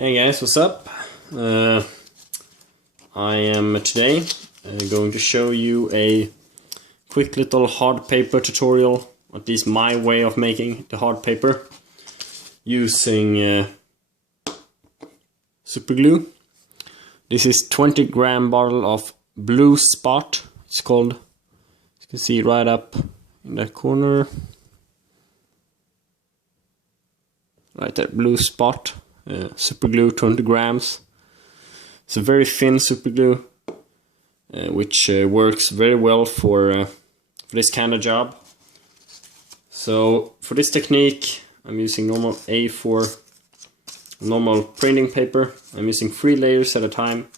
Hey guys, what's up? I am today going to show you a quick little hard paper tutorial, at least my way of making the hard paper, using super glue. This is 20-gram bottle of Blue Spot, it's called. You can see right up in that corner. Right there, Blue Spot. Super glue, 20 grams. It's a very thin super glue, which works very well for this kind of job. So for this technique, I'm using normal A4 normal printing paper. I'm using 3 layers at a time.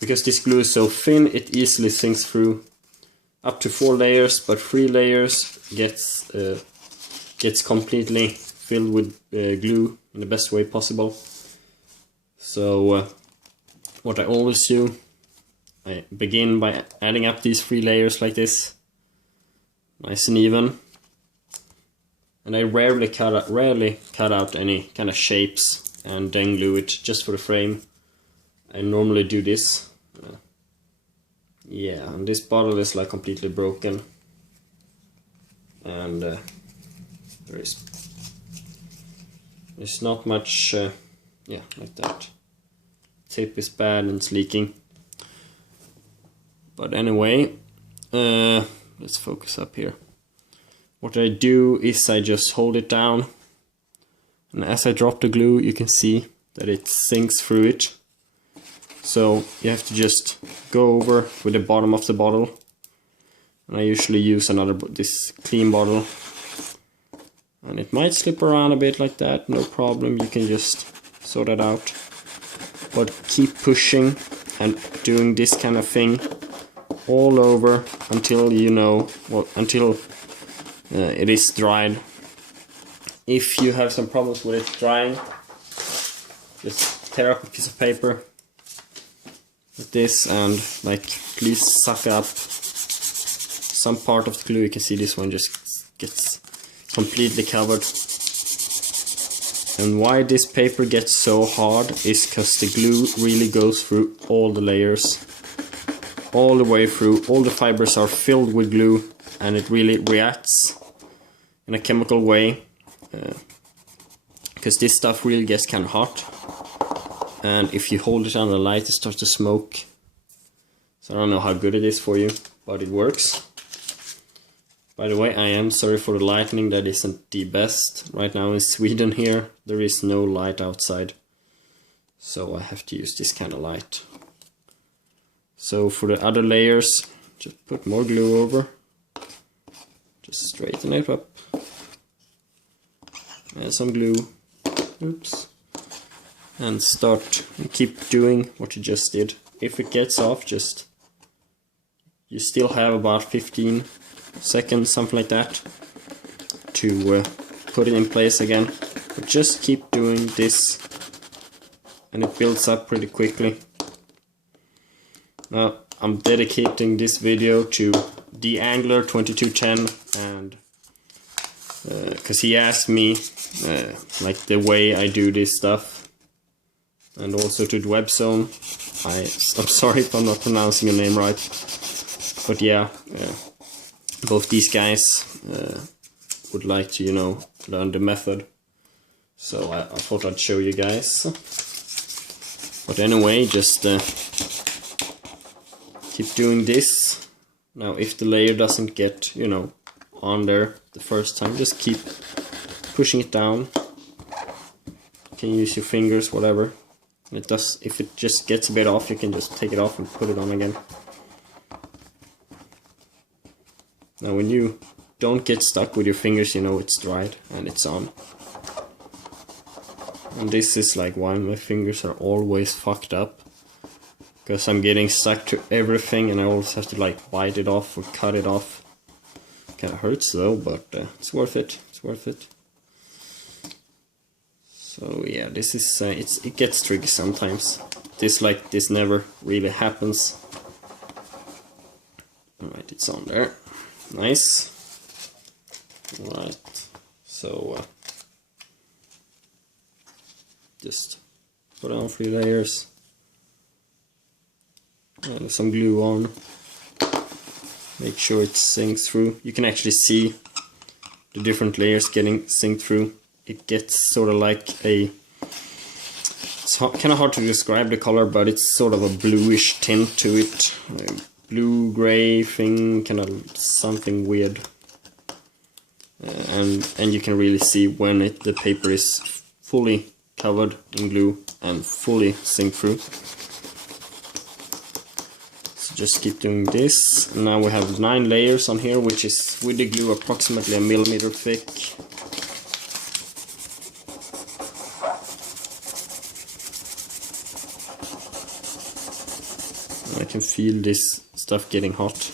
Because this glue is so thin, it easily sinks through up to 4 layers, but 3 layers gets completely filled with glue in the best way possible. So what I always do, I begin by adding up these 3 layers like this, nice and even, and I rarely cut out any kind of shapes and then glue it just for the frame. I normally do this. Yeah, and this bottle is like completely broken, and there's not much, yeah, like that. Tip is bad and it's leaking. But anyway, let's focus up here. What I do is I just hold it down, and as I drop the glue, you can see that it sinks through it. So you have to just go over with the bottom of the bottle, and I usually use this clean bottle. And it might slip around a bit like that, no problem, you can just sort it out. But keep pushing and doing this kind of thing all over until you know, well, until it is dried. If you have some problems with it drying, just tear up a piece of paper like this and like please suck up some part of the glue. You can see this one just gets completely covered. And why this paper gets so hard is because the glue really goes through all the layers, all the way through. All the fibers are filled with glue, and it really reacts in a chemical way, because this stuff really gets kind of hot, and if you hold it under light it starts to smoke. So I don't know how good it is for you, but it works. By the way, I am sorry for the lighting, that isn't the best. Right now in Sweden here, there is no light outside. So I have to use this kind of light. So for the other layers, just put more glue over. Just straighten it up. Add some glue. Oops. And start and keep doing what you just did. If it gets off, you still have about 15 seconds, something like that, to put it in place again. But just keep doing this, and it builds up pretty quickly. Now I'm dedicating this video to the Angler 2210, and because he asked me like the way I do this stuff, and also to the WebZone. I'm sorry if I'm not pronouncing your name right, but yeah, both these guys would like to, you know, learn the method. So I thought I'd show you guys. But anyway, just keep doing this. Now if the layer doesn't get, you know, on there the first time, just keep pushing it down. You can use your fingers, whatever. And it does, if it just gets a bit off, you can just take it off and put it on again. Now when you don't get stuck with your fingers, you know it's dried and it's on. And this is like why my fingers are always fucked up. Because I'm getting stuck to everything, and I always have to like bite it off or cut it off. Kinda hurts though, but it's worth it. It's worth it. So yeah, this is it gets tricky sometimes. This never really happens. Alright, it's on there. Nice. Alright, so just Put on 3 layers. And some glue on. Make sure it sinks through. You can actually see the different layers getting synced through. It gets sort of like a... It's kind of hard to describe the color, but it's sort of a bluish tint to it. Blue-gray thing, kind of something weird. And you can really see when the paper is fully covered in glue and fully synced through. Just keep doing this. Now we have 9 layers on here, which is with the glue approximately 1 millimeter thick. I can feel this stuff getting hot.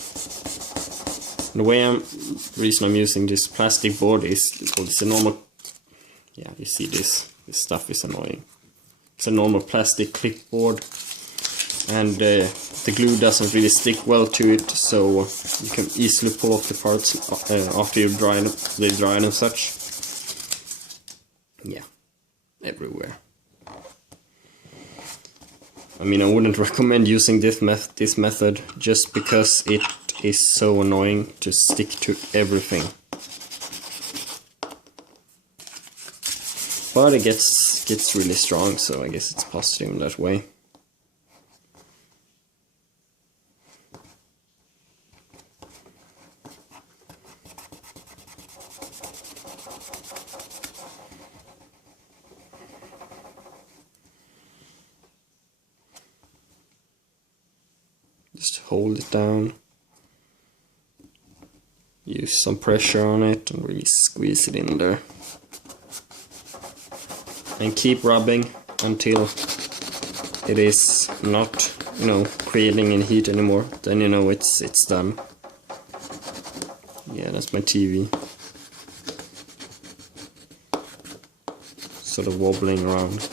And the reason I'm using this plastic board is, well, it's a normal, yeah, you see this stuff is annoying. It's a normal plastic clipboard, and the glue doesn't really stick well to it, so you can easily pull off the parts after you dry them, they dry and such. Yeah, everywhere. I mean, I wouldn't recommend using this method just because it is so annoying to stick to everything. But it gets really strong, so I guess it's positive in that way. Just hold it down, use some pressure on it and really squeeze it in there. And keep rubbing until it is not, creating any heat anymore. Then you know it's done. Yeah, that's my TV. Sort of wobbling around.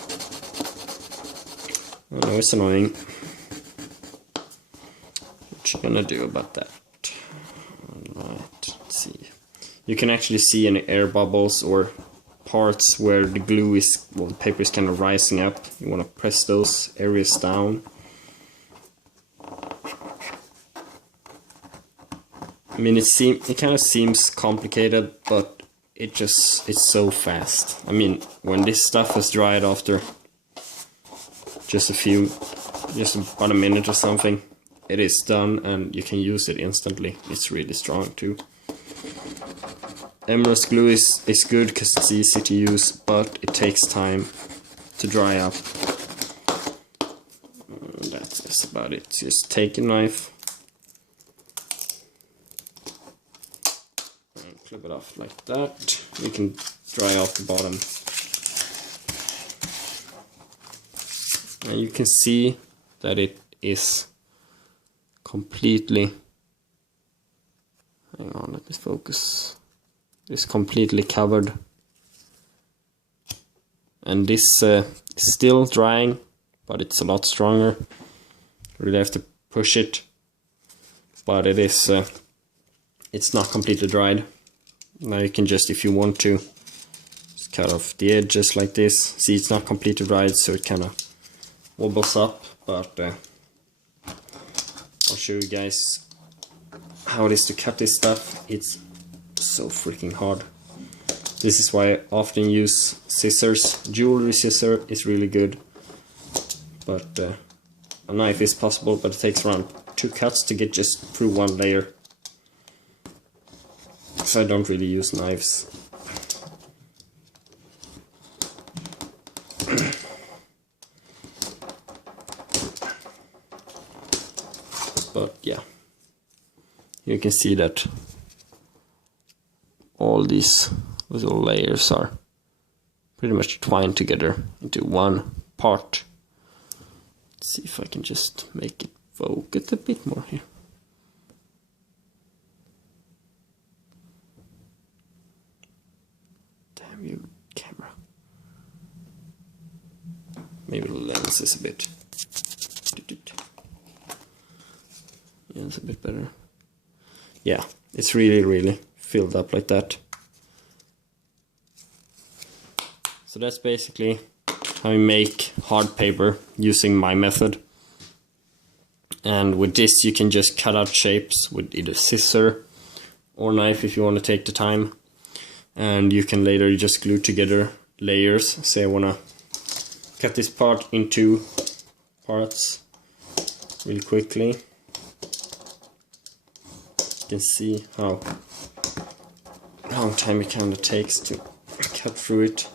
I know it's annoying. What you gonna do about that? Alright, let's see. You can actually see any air bubbles or parts where the glue is, well, the paper is kind of rising up. You want to press those areas down. I mean, it kind of seems complicated, but it's so fast. I mean, when this stuff is dried after just about a minute or something, it is done and you can use it instantly. It's really strong too. Emerald glue is good because it's easy to use, but it takes time to dry up. That's about it. Just take a knife and clip it off like that. You can dry off the bottom. And you can see that it is completely, hang on, let me focus. It's completely covered, and this is still drying, but it's a lot stronger. Really have to push it, but it is it's not completely dried. Now you can just, if you want to, just cut off the edges like this. See, it's not completely dried, so it kind of wobbles up, but I'll show you guys how it is to cut this stuff. It's so freaking hard. This is why I often use scissors. Jewelry scissor is really good, but a knife is possible, but it takes around 2 cuts to get just through 1 layer. So I don't really use knives. But yeah, you can see that all these little layers are pretty much twined together into one part. Let's see if I can just make it focus a bit more here. Damn you, camera. Maybe the lens is a bit. Yeah, it's a bit better. Yeah, it's really filled up like that. So that's basically how you make hard paper using my method. And with this you can just cut out shapes with either scissor or knife if you want to take the time. And you can later just glue together layers. Say I want to cut this part in 2 parts really quickly. You can see how long time it kind of takes to cut through it.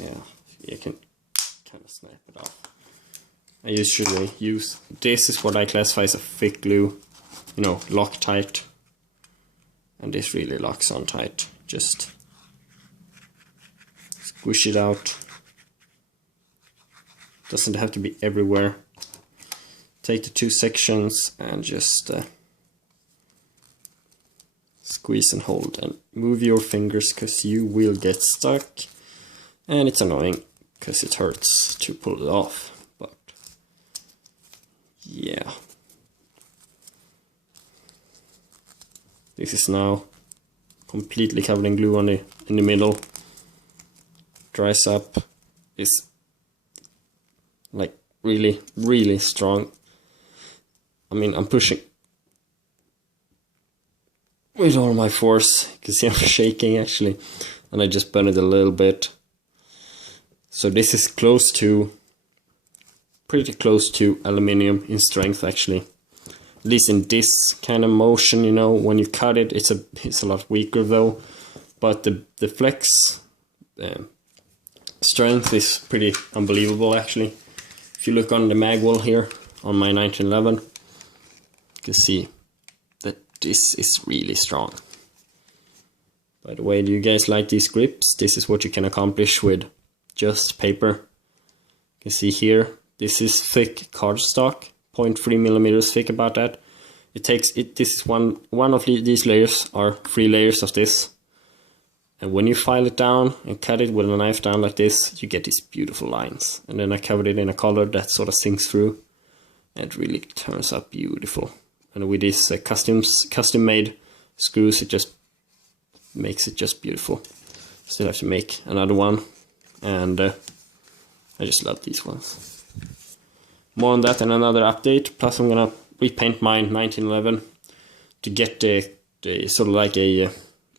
Yeah, you can kind of snap it off. I usually use, this is what I classify as a thick glue, you know, Loctite. And this really locks on tight. Just squish it out. Doesn't have to be everywhere. Take the 2 sections and just squeeze and hold, and move your fingers because you will get stuck, and it's annoying because it hurts to pull it off, but yeah. This is now completely covered in glue on in the middle. Dries up. It's like really strong. I mean, I'm pushing with all my force. You can see I'm shaking actually, and I just bent it a little bit. So this is pretty close to aluminium in strength actually. At least in this kind of motion, you know, when you cut it, it's a lot weaker though. But the flex strength is pretty unbelievable actually. If you look on the mag wall here on my 1911, you can see that this is really strong. By the way, do you guys like these grips? This is what you can accomplish with just paper. You can see here, this is thick cardstock, 0.3 millimeters thick, about that. It takes it. This is one of these layers are 3 layers of this. And when you file it down and cut it with a knife down like this, you get these beautiful lines. And then I covered it in a color that sort of sinks through. And it really turns out beautiful. And with these custom made screws, it just makes it just beautiful. Still have to make another one. And I just love these ones. More on that in another update. Plus I'm gonna repaint my 1911 to get the sort of like a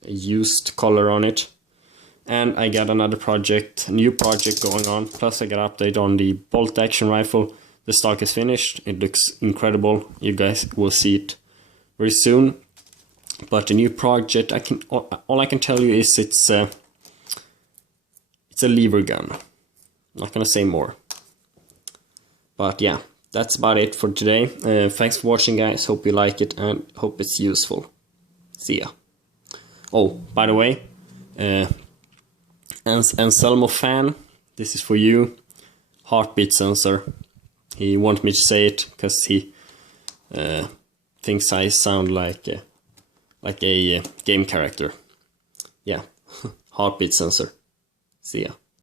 used color on it. And I got another project, a new project going on. Plus I got an update on the bolt action rifle. The stock is finished. It looks incredible. You guys will see it very soon. But the new project, all I can tell you is it's a lever gun. I'm not gonna say more. But yeah, that's about it for today. Thanks for watching, guys. Hope you like it and hope it's useful. See ya. Oh, by the way, Anselmo fan, this is for you. Heartbeat sensor. He wanted me to say it because he thinks I sound like a game character. Yeah, heartbeat sensor. See ya.